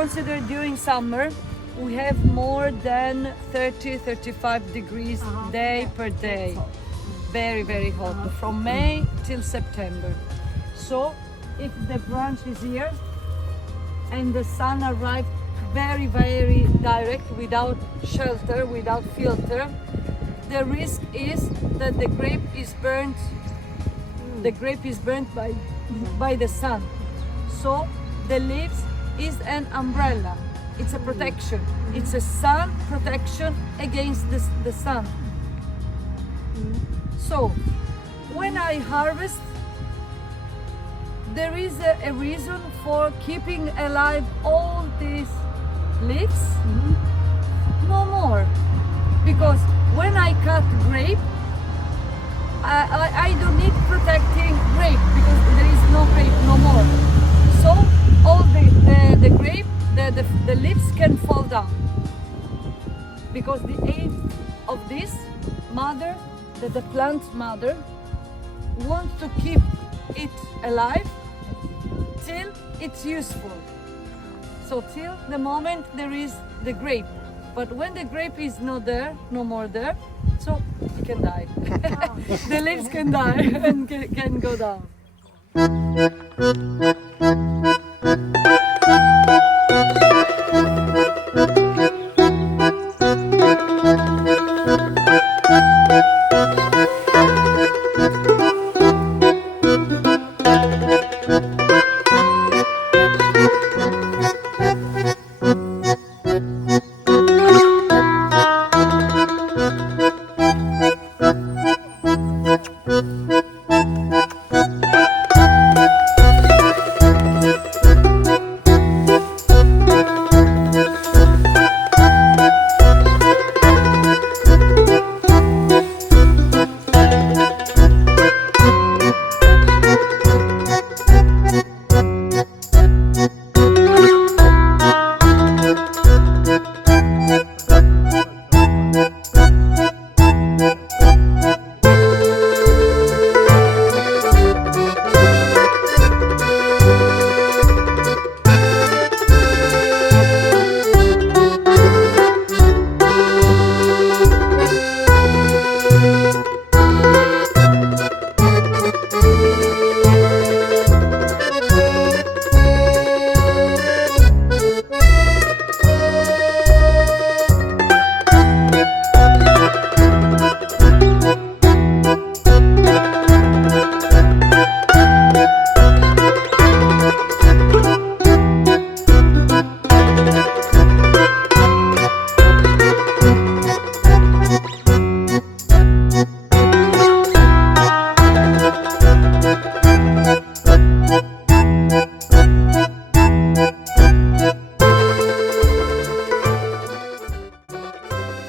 consider during summer we have more than 30-35 degrees day per day. Very, very hot from May till September. So if the branch is here and the sun arrives very, very direct, without shelter, without filter, the risk is that the grape is burnt. The grape is burnt by the sun. So the leaves is an umbrella. It's a protection. It's a sun protection against the sun. So when I harvest, there is a reason for keeping alive all these leaves. No more. Because when I cut grape, I don't need protecting grape because there is no grape no more. So all the grape, the leaves can fall down. Because the aim of this mother, the plant mother, wants to keep it alive till it's useful. So till the moment there is the grape. But when the grape is not there, no more there, so it can die. The leaves can die and can go down.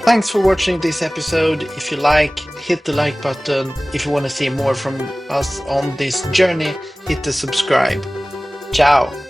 Thanks for watching this episode. If you like, hit the like button. If you want to see more from us on this journey, hit the subscribe. Ciao!